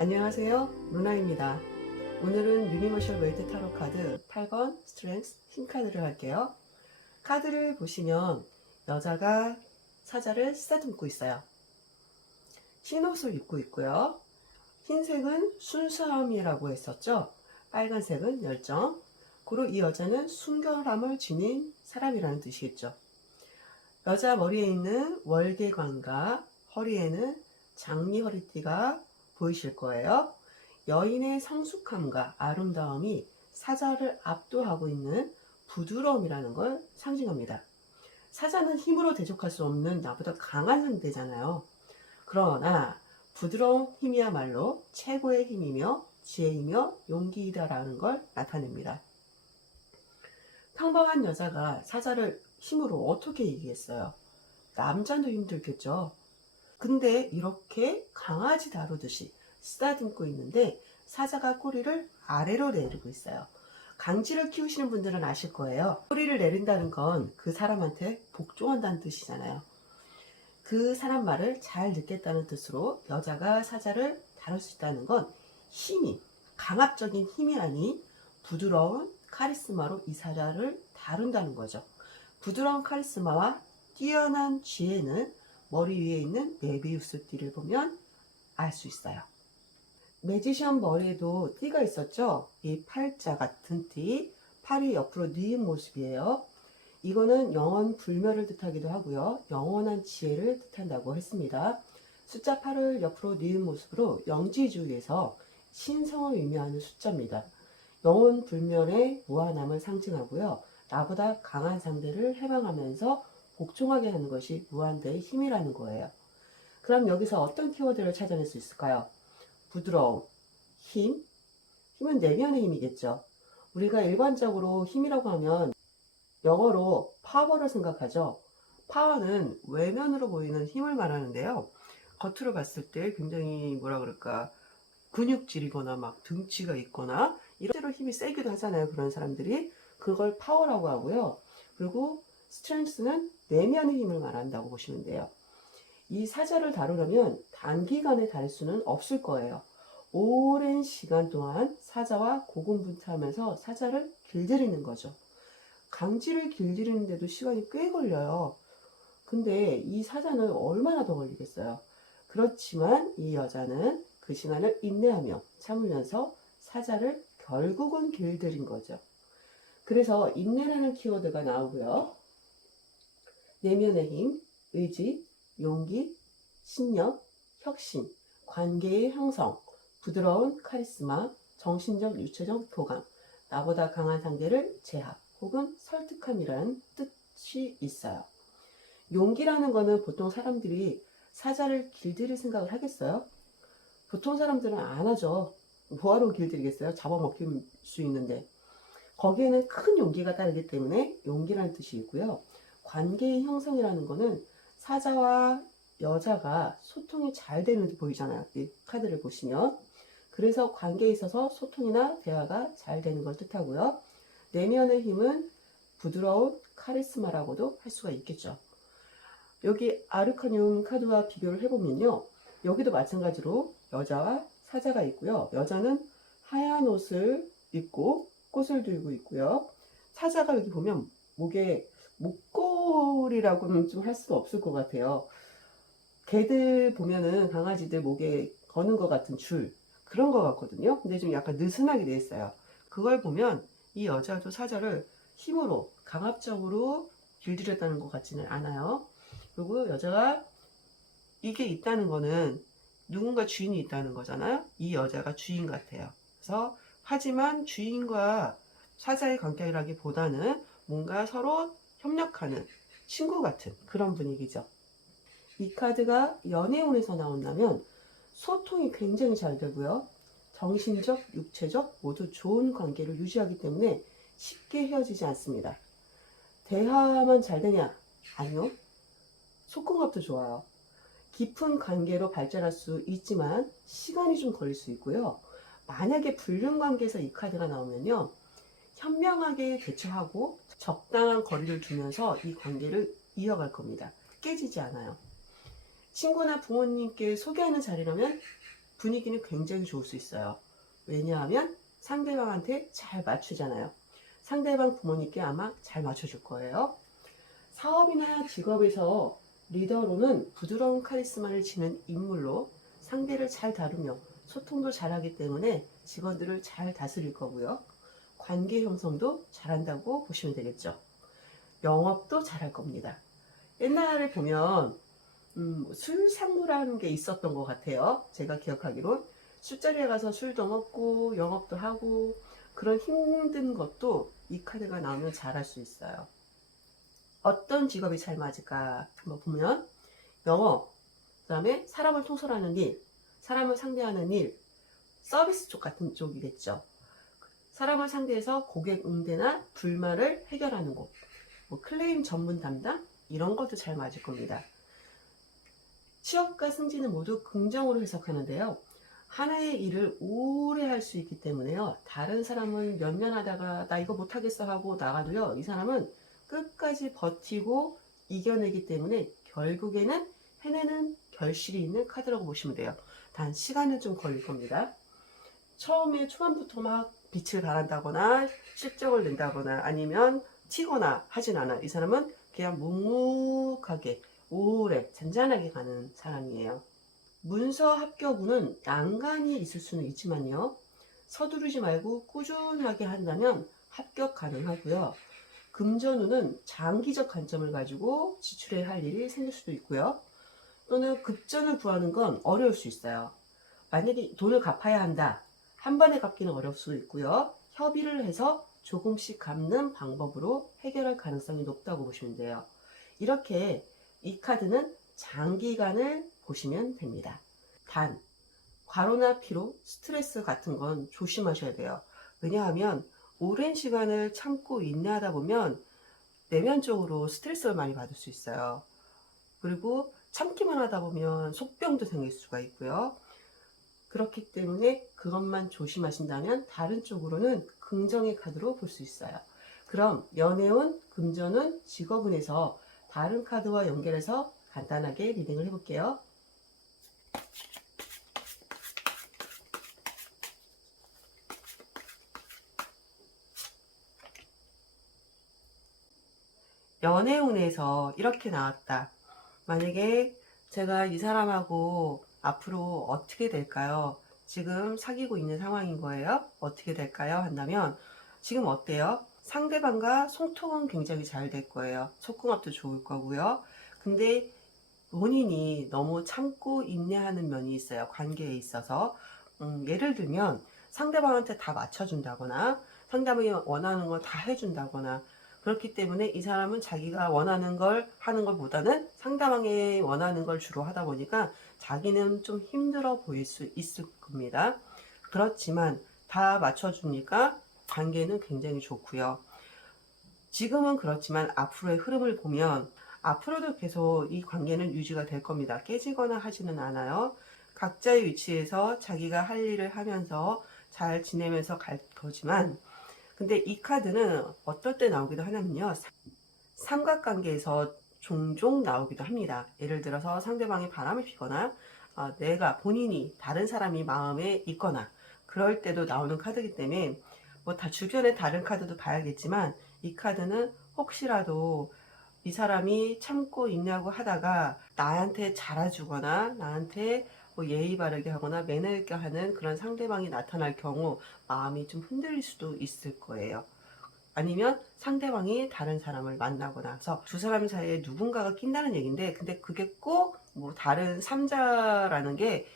안녕하세요, 루나입니다. 오늘은 유니버셜 웨이트 타로 카드 8번 스트렝스 흰 카드를 할게요. 카드를 보시면 여자가 사자를 쓰다듬고 있어요. 흰 옷을 입고 있고요. 흰색은 순수함이라고 했었죠. 빨간색은 열정. 그리고 이 여자는 순결함을 지닌 사람이라는 뜻이겠죠. 여자 머리에 있는 월계관과 허리에는 장미 허리띠가 보이실 거예요. 여인의 성숙함과 아름다움이 사자를 압도하고 있는 부드러움이라는 걸 상징합니다. 사자는 힘으로 대적할 수 없는 나보다 강한 상대잖아요. 그러나 부드러운 힘이야말로 최고의 힘이며 지혜이며 용기이다라는 걸 나타냅니다. 평범한 여자가 사자를 힘으로 어떻게 이기겠어요? 남자도 힘들겠죠. 근데 이렇게 강아지 다루듯이 쓰다듬고 있는데 사자가 꼬리를 아래로 내리고 있어요. 강지를 키우시는 분들은 아실 거예요. 꼬리를 내린다는 건 그 사람한테 복종한다는 뜻이잖아요. 그 사람 말을 잘 듣겠다는 뜻으로 여자가 사자를 다룰 수 있다는 건 힘이, 강압적인 힘이 아닌 부드러운 카리스마로 이 사자를 다룬다는 거죠. 부드러운 카리스마와 뛰어난 지혜는 머리 위에 있는 메비우스 띠를 보면 알 수 있어요. 매지션 머리에도 띠가 있었죠? 이 팔자 같은 띠, 팔이 옆으로 뉘은 모습이에요. 이거는 영원 불멸을 뜻하기도 하고요. 영원한 지혜를 뜻한다고 했습니다. 숫자 8을 옆으로 뉘은 모습으로 영지주의에서 신성을 의미하는 숫자입니다. 영원 불멸의 무한함을 상징하고요. 나보다 강한 상대를 해방하면서 복종하게 하는 것이 무한대의 힘이라는 거예요. 그럼 여기서 어떤 키워드를 찾아낼 수 있을까요? 부드러움, 힘, 힘은 내면의 힘이겠죠. 우리가 일반적으로 힘이라고 하면 영어로 파워를 생각하죠. 파워는 외면으로 보이는 힘을 말하는데요. 겉으로 봤을 때 굉장히 뭐라 그럴까 근육질이거나 막 등치가 있거나 이런 힘이 세기도 하잖아요. 그런 사람들이 그걸 파워라고 하고요. 그리고 스트렝스는 내면의 힘을 말한다고 보시면 돼요. 이 사자를 다루려면 단기간에 다룰 수는 없을 거예요. 오랜 시간 동안 사자와 고군분투하면서 사자를 길들이는 거죠. 강지를 길들이는데도 시간이 꽤 걸려요. 근데 이 사자는 얼마나 더 걸리겠어요. 그렇지만 이 여자는 그 시간을 인내하며 참으면서 사자를 결국은 길들인 거죠. 그래서 인내라는 키워드가 나오고요. 내면의 힘, 의지, 용기, 신념, 혁신, 관계의 형성, 부드러운 카리스마, 정신적 유체적 교감, 나보다 강한 상대를 제압 혹은 설득함이라는 뜻이 있어요. 용기라는 거는 보통 사람들이 사자를 길들일 생각을 하겠어요? 보통 사람들은 안 하죠. 뭐하러 길들이겠어요? 잡아먹힐 수 있는데. 거기에는 큰 용기가 따르기 때문에 용기라는 뜻이 있고요. 관계의 형성이라는 거는 사자와 여자가 소통이 잘 되는 게 보이잖아요. 이 카드를 보시면. 그래서 관계에 있어서 소통이나 대화가 잘 되는 걸 뜻하고요. 내면의 힘은 부드러운 카리스마라고도 할 수가 있겠죠. 여기 아르카늄 카드와 비교를 해보면요. 여기도 마찬가지로 여자와 사자가 있고요. 여자는 하얀 옷을 입고 꽃을 들고 있고요. 사자가 여기 보면 목에 목걸이라고는 좀 할 수가 없을 것 같아요. 개들 보면은 강아지들 목에 거는 것 같은 줄 그런 것 같거든요. 근데 좀 약간 느슨하게 돼 있어요. 그걸 보면 이 여자도 사자를 힘으로 강압적으로 길들였다는 것 같지는 않아요. 그리고 여자가 이게 있다는 거는 누군가 주인이 있다는 거잖아요. 이 여자가 주인 같아요. 그래서 하지만 주인과 사자의 관계라기보다는 뭔가 서로 협력하는 친구 같은 그런 분위기죠. 이 카드가 연애운에서 나온다면 소통이 굉장히 잘 되고요. 정신적, 육체적 모두 좋은 관계를 유지하기 때문에 쉽게 헤어지지 않습니다. 대화만 잘 되냐? 아니요. 소통합도 좋아요. 깊은 관계로 발전할 수 있지만 시간이 좀 걸릴 수 있고요. 만약에 불륜 관계에서 이 카드가 나오면요. 현명하게 대처하고 적당한 거리를 두면서 이 관계를 이어갈 겁니다. 깨지지 않아요. 친구나 부모님께 소개하는 자리라면 분위기는 굉장히 좋을 수 있어요. 왜냐하면 상대방한테 잘 맞추잖아요. 상대방 부모님께 아마 잘 맞춰줄 거예요. 사업이나 직업에서 리더로는 부드러운 카리스마를 지닌 인물로 상대를 잘 다루며 소통도 잘하기 때문에 직원들을 잘 다스릴 거고요. 관계 형성도 잘한다고 보시면 되겠죠. 영업도 잘할 겁니다. 옛날에 보면 술 상무라는 게 있었던 것 같아요. 제가 기억하기론 술자리에 가서 술도 먹고 영업도 하고 그런 힘든 것도 이 카드가 나오면 잘할 수 있어요. 어떤 직업이 잘 맞을까 한번 보면 영업, 그 다음에 사람을 통솔하는 일, 사람을 상대하는 일, 서비스 쪽 같은 쪽이겠죠. 사람을 상대해서 고객 응대나 불만을 해결하는 곳, 뭐 클레임 전문 담당 이런 것도 잘 맞을 겁니다. 취업과 승진은 모두 긍정으로 해석하는데요. 하나의 일을 오래 할 수 있기 때문에요. 다른 사람은 몇 년 하다가 나 이거 못하겠어 하고 나가도요. 이 사람은 끝까지 버티고 이겨내기 때문에 결국에는 해내는 결실이 있는 카드라고 보시면 돼요. 단 시간은 좀 걸릴 겁니다. 처음에 초반부터 막 빛을 발한다거나 실적을 낸다거나 아니면 튀거나 하진 않아. 이 사람은 그냥 묵묵하게 오래 잔잔하게 가는 사람이에요. 문서 합격운은 난간이 있을 수는 있지만요. 서두르지 말고 꾸준하게 한다면 합격 가능하고요. 금전운은 장기적 관점을 가지고 지출해야 할 일이 생길 수도 있고요. 또는 급전을 구하는 건 어려울 수 있어요. 만약에 돈을 갚아야 한다. 한 번에 갚기는 어려울 수 있고요. 협의를 해서 조금씩 갚는 방법으로 해결할 가능성이 높다고 보시면 돼요. 이렇게 이 카드는 장기간을 보시면 됩니다. 단, 과로나 피로, 스트레스 같은 건 조심하셔야 돼요. 왜냐하면 오랜 시간을 참고 인내하다 보면 내면적으로 스트레스를 많이 받을 수 있어요. 그리고 참기만 하다 보면 속병도 생길 수가 있고요. 그렇기 때문에 그것만 조심하신다면 다른 쪽으로는 긍정의 카드로 볼 수 있어요. 그럼 연애운, 금전운, 직업운에서 다른 카드와 연결해서 간단하게 리딩을 해볼게요. 연애운에서 이렇게 나왔다. 만약에 제가 이 사람하고 앞으로 어떻게 될까요? 지금 사귀고 있는 상황인 거예요. 어떻게 될까요? 한다면 지금 어때요? 상대방과 소통은 굉장히 잘 될 거예요. 속궁합도 좋을 거고요. 근데 본인이 너무 참고 인내하는 면이 있어요. 관계에 있어서. 예를 들면 상대방한테 다 맞춰준다거나 상대방이 원하는 걸 다 해준다거나 그렇기 때문에 이 사람은 자기가 원하는 걸 하는 것보다는 상대방이 원하는 걸 주로 하다 보니까 자기는 좀 힘들어 보일 수 있을 겁니다. 그렇지만 다 맞춰주니까 관계는 굉장히 좋고요. 지금은 그렇지만 앞으로의 흐름을 보면 앞으로도 계속 이 관계는 유지가 될 겁니다. 깨지거나 하지는 않아요. 각자의 위치에서 자기가 할 일을 하면서 잘 지내면서 갈 거지만 근데 이 카드는 어떨 때 나오기도 하냐면요. 삼각관계에서 종종 나오기도 합니다. 예를 들어서 상대방이 바람을 피거나 내가 본인이 다른 사람이 마음에 있거나 그럴 때도 나오는 카드이기 때문에 뭐 다 주변에 다른 카드도 봐야겠지만 이 카드는 혹시라도 이 사람이 참고 있냐고 하다가 나한테 잘해주거나 나한테 뭐 예의 바르게 하거나 매너 있게 하는 그런 상대방이 나타날 경우 마음이 좀 흔들릴 수도 있을 거예요. 아니면 상대방이 다른 사람을 만나거나 해서 두 사람 사이에 누군가가 낀다는 얘기인데 근데 그게 꼭 뭐 다른 삼자라는 게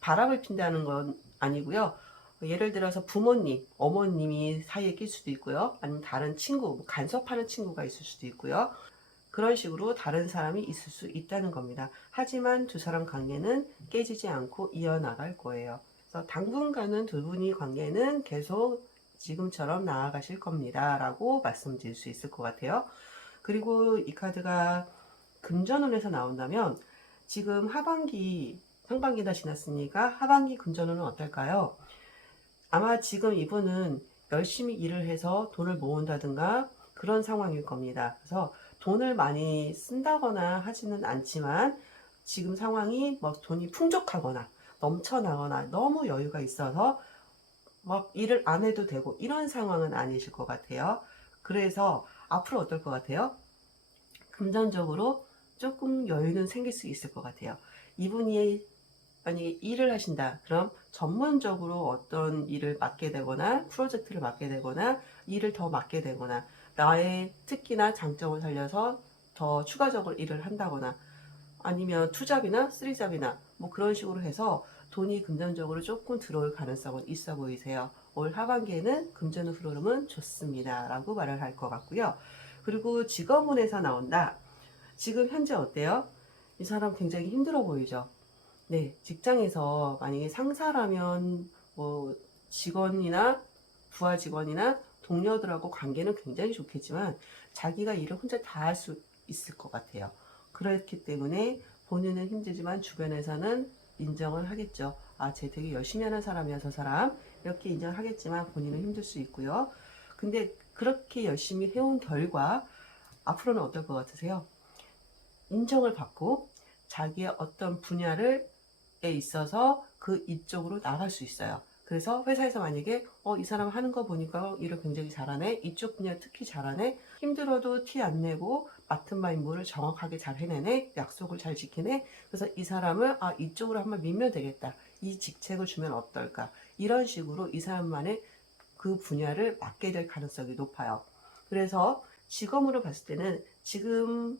바람을 핀다는 건 아니고요. 예를 들어서 부모님, 어머님이 사이에 낄 수도 있고요. 아니면 다른 친구, 뭐 간섭하는 친구가 있을 수도 있고요. 그런 식으로 다른 사람이 있을 수 있다는 겁니다. 하지만 두 사람 관계는 깨지지 않고 이어나갈 거예요. 그래서 당분간은 두 분이 관계는 계속 지금처럼 나아가실 겁니다. 라고 말씀드릴 수 있을 것 같아요. 그리고 이 카드가 금전운에서 나온다면 지금 하반기, 상반기 다 지났으니까 하반기 금전운은 어떨까요? 아마 지금 이분은 열심히 일을 해서 돈을 모은다든가 그런 상황일 겁니다. 그래서 돈을 많이 쓴다거나 하지는 않지만 지금 상황이 뭐 돈이 풍족하거나 넘쳐나거나 너무 여유가 있어서 막 일을 안 해도 되고 이런 상황은 아니실 것 같아요. 그래서 앞으로 어떨 것 같아요? 금전적으로 조금 여유는 생길 수 있을 것 같아요. 이분이 만약에 일을 하신다. 그럼 전문적으로 어떤 일을 맡게 되거나 프로젝트를 맡게 되거나 일을 더 맡게 되거나 나의 특기나 장점을 살려서 더 추가적으로 일을 한다거나 아니면 투잡이나 쓰리잡이나 뭐 그런 식으로 해서 돈이 금전적으로 조금 들어올 가능성은 있어 보이세요. 올 하반기에는 금전의 흐름은 좋습니다. 라고 말을 할 것 같고요. 그리고 직업운에서 나온다. 지금 현재 어때요? 이 사람 굉장히 힘들어 보이죠? 네, 직장에서 만약에 상사라면 뭐 직원이나 부하 직원이나 동료들하고 관계는 굉장히 좋겠지만 자기가 일을 혼자 다 할 수 있을 것 같아요. 그렇기 때문에 본인은 힘들지만 주변에서는 인정을 하겠죠. 아, 쟤 되게 열심히 하는 사람이야, 저 사람. 이렇게 인정을 하겠지만 본인은 힘들 수 있고요. 근데 그렇게 열심히 해온 결과 앞으로는 어떨 것 같으세요? 인정을 받고 자기의 어떤 분야를 에 있어서 그 이쪽으로 나갈 수 있어요. 그래서 회사에서 만약에 이 사람 하는 거 보니까 일을 굉장히 잘하네. 이쪽 분야 특히 잘하네. 힘들어도 티 안 내고 맡은 바 임무를 정확하게 잘 해내네. 약속을 잘 지키네. 그래서 이 사람을 이쪽으로 한번 밀면 되겠다. 이 직책을 주면 어떨까. 이런 식으로 이 사람만의 그 분야를 맡게 될 가능성이 높아요. 그래서 직업으로 봤을 때는 지금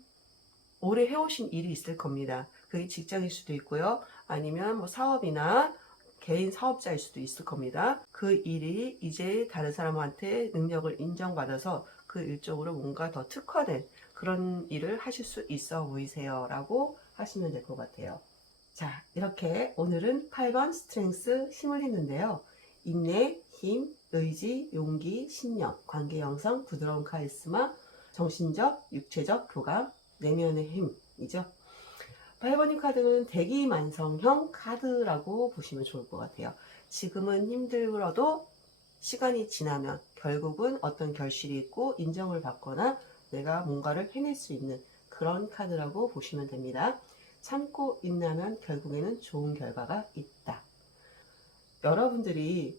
오래 해오신 일이 있을 겁니다. 그게 직장일 수도 있고요. 아니면 뭐 사업이나 개인 사업자일 수도 있을 겁니다. 그 일이 이제 다른 사람한테 능력을 인정받아서 그 일 쪽으로 뭔가 더 특화된 그런 일을 하실 수 있어 보이세요. 라고 하시면 될 것 같아요. 자, 이렇게 오늘은 8번 스트렝스 힘을 했는데요. 인내, 힘, 의지, 용기, 신념, 관계 형성, 부드러운 카리스마, 정신적, 육체적 교감, 내면의 힘이죠. 8번님 카드는 대기만성형 카드라고 보시면 좋을 것 같아요. 지금은 힘들어도 시간이 지나면 결국은 어떤 결실이 있고 인정을 받거나 내가 뭔가를 해낼 수 있는 그런 카드라고 보시면 됩니다. 참고 인내하면 결국에는 좋은 결과가 있다. 여러분들이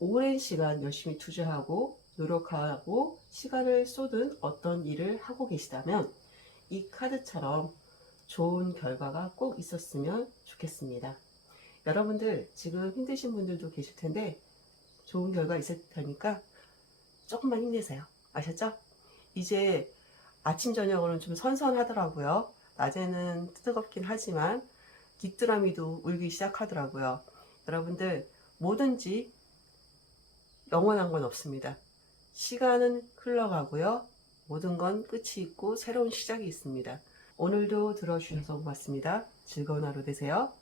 오랜 시간 열심히 투자하고 노력하고 시간을 쏟은 어떤 일을 하고 계시다면 이 카드처럼 좋은 결과가 꼭 있었으면 좋겠습니다. 여러분들 지금 힘드신 분들도 계실 텐데 좋은 결과 있을 테니까 조금만 힘내세요. 아셨죠? 이제 아침 저녁으로는 좀 선선하더라고요. 낮에는 뜨겁긴 하지만 귀뚜라미도 울기 시작하더라고요. 여러분들 뭐든지 영원한 건 없습니다. 시간은 흘러가고요. 모든 건 끝이 있고 새로운 시작이 있습니다. 오늘도 들어주셔서 고맙습니다. 즐거운 하루 되세요.